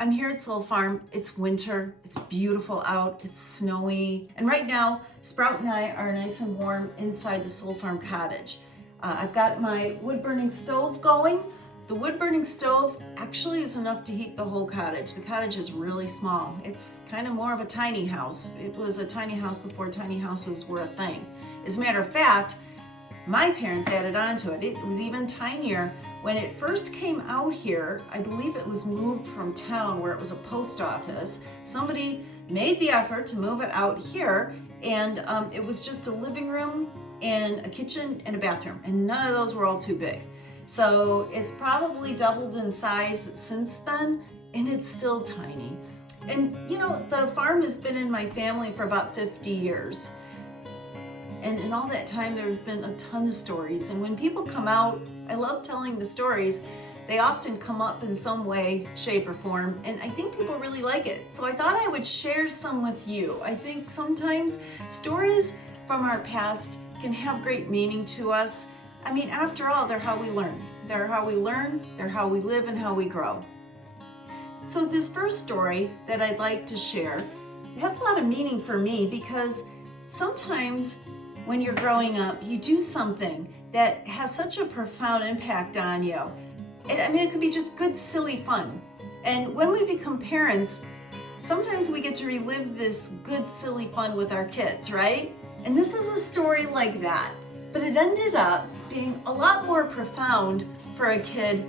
I'm here at Soul Farm. It's winter, it's beautiful out, it's snowy, and right now Sprout and I are nice and warm inside the Soul Farm cottage. I've got my wood burning stove going. The wood burning stove actually is enough to heat the whole cottage. The cottage is really small. It's kind of more of a tiny house. It was a tiny house before tiny houses were a thing. As a matter of fact, my parents added on to it. It was even tinier. When it first came out here, I believe it was moved from town where it was a post office. Somebody made the effort to move it out here, and it was just a living room and a kitchen and a bathroom, and none of those were all too big. So it's probably doubled in size since then, and it's still tiny. And you know, the farm has been in my family for about 50 years. And in all that time, there's been a ton of stories. And when people come out, I love telling the stories. They often come up in some way, shape, or form. And I think people really like it. So I thought I would share some with you. I think sometimes stories from our past can have great meaning to us. I mean, after all, they're how we learn. They're how we learn, they're how we live, and how we grow. So this first story that I'd like to share has a lot of meaning for me because sometimes when you're growing up, you do something that has such a profound impact on you. I mean, it could be just good, silly fun. And when we become parents, sometimes we get to relive this good, silly fun with our kids, right? And this is a story like that. But it ended up being a lot more profound for a kid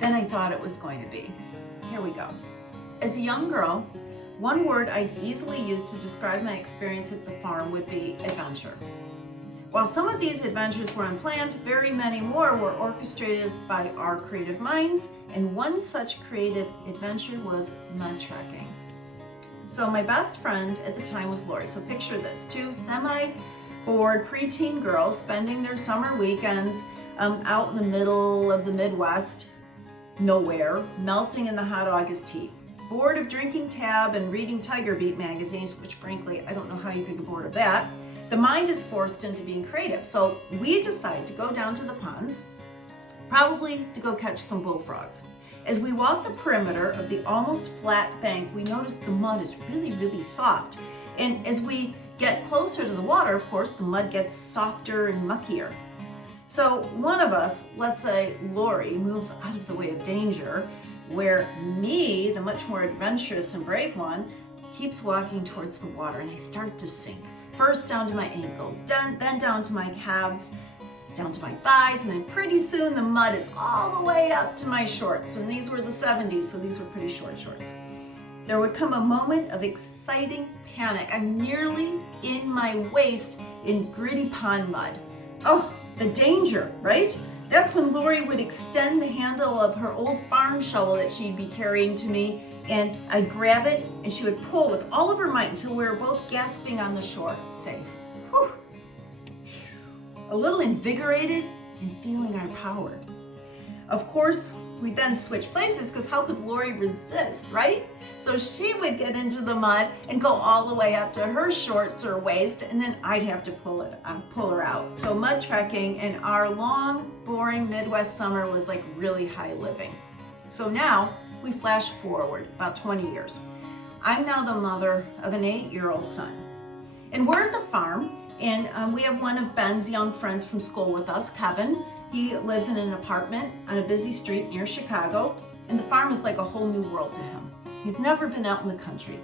than I thought it was going to be. Here we go. As a young girl, one word I'd easily use to describe my experience at the farm would be adventure. While some of these adventures were unplanned, very many more were orchestrated by our creative minds, and one such creative adventure was mud trekking. So my best friend at the time was Lori. So picture this, two semi-bored preteen girls spending their summer weekends out in the middle of the Midwest, nowhere, melting in the hot August heat. Bored of drinking Tab and reading Tiger Beat magazines, which frankly, I don't know how you could get bored of that. The mind is forced into being creative. So we decide to go down to the ponds, probably to go catch some bullfrogs. As we walk the perimeter of the almost flat bank, we notice the mud is really, really soft. And as we get closer to the water, of course, the mud gets softer and muckier. So one of us, let's say Lori, moves out of the way of danger, where me, the much more adventurous and brave one, keeps walking towards the water, and I start to sink. First down to my ankles, then down to my calves, down to my thighs, and then pretty soon the mud is all the way up to my shorts. And these were the 70s, so these were pretty short shorts. There would come a moment of exciting panic. I'm nearly in my waist in gritty pond mud. Oh, the danger, right? That's when Lori would extend the handle of her old farm shovel that she'd be carrying to me, and I'd grab it and she would pull with all of her might until we were both gasping on the shore, safe. Whew. A little invigorated and feeling our power. Of course, we then switched places because how could Lori resist, right? So she would get into the mud and go all the way up to her shorts or waist, and then I'd have to pull her out. So mud trekking in our long, boring Midwest summer was like really high living. So now we flash forward about 20 years. I'm now the mother of an 8-year-old son. And we're at the farm, and we have one of Ben's young friends from school with us, Kevin. He lives in an apartment on a busy street near Chicago, and the farm is like a whole new world to him. He's never been out in the country.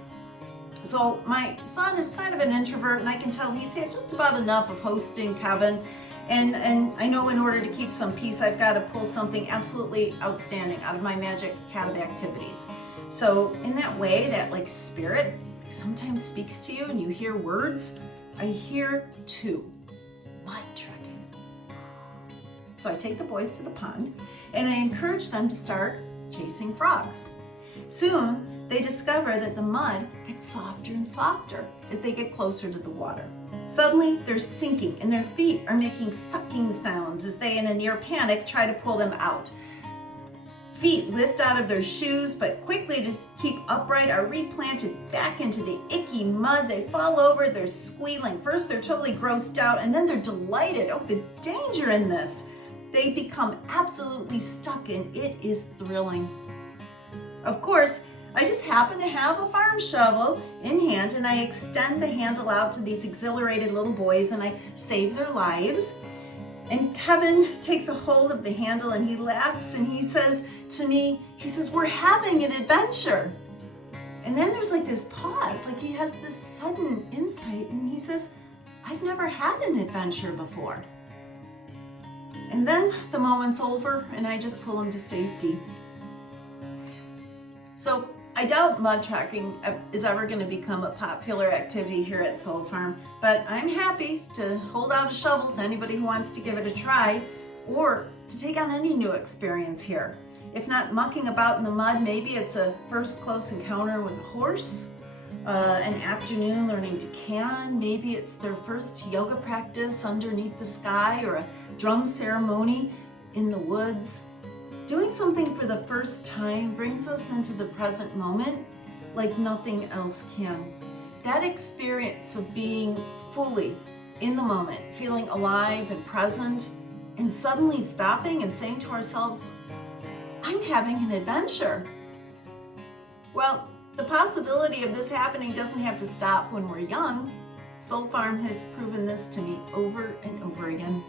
So my son is kind of an introvert, and I can tell he's had just about enough of hosting Kevin. And I know in order to keep some peace, I've got to pull something absolutely outstanding out of my magic hat of activities. So in that way, that like spirit sometimes speaks to you and you hear words. I hear two, mud trekking. So I take the boys to the pond and I encourage them to start chasing frogs. Soon, they discover that the mud gets softer and softer as they get closer to the water. Suddenly, they're sinking and their feet are making sucking sounds as they, in a near panic, try to pull them out. Feet lift out of their shoes, but quickly to keep upright are replanted back into the icky mud. They fall over, they're squealing. First, they're totally grossed out, and then they're delighted. Oh, the danger in this. They become absolutely stuck, and it is thrilling. Of course, I just happen to have a farm shovel in hand, and I extend the handle out to these exhilarated little boys, and I save their lives. And Kevin takes a hold of the handle and he laughs and he says to me, he says, "We're having an adventure." And then there's like this pause, like he has this sudden insight, and he says, "I've never had an adventure before." And then the moment's over and I just pull him to safety. So I doubt mud tracking is ever going to become a popular activity here at Soul Farm, but I'm happy to hold out a shovel to anybody who wants to give it a try or to take on any new experience here. If not mucking about in the mud, maybe it's a first close encounter with a horse, an afternoon learning to can, maybe it's their first yoga practice underneath the sky, or a drum ceremony in the woods. Doing something for the first time brings us into the present moment like nothing else can. That experience of being fully in the moment, feeling alive and present, and suddenly stopping and saying to ourselves, "I'm having an adventure." Well, the possibility of this happening doesn't have to stop when we're young. Soul Farm has proven this to me over and over again.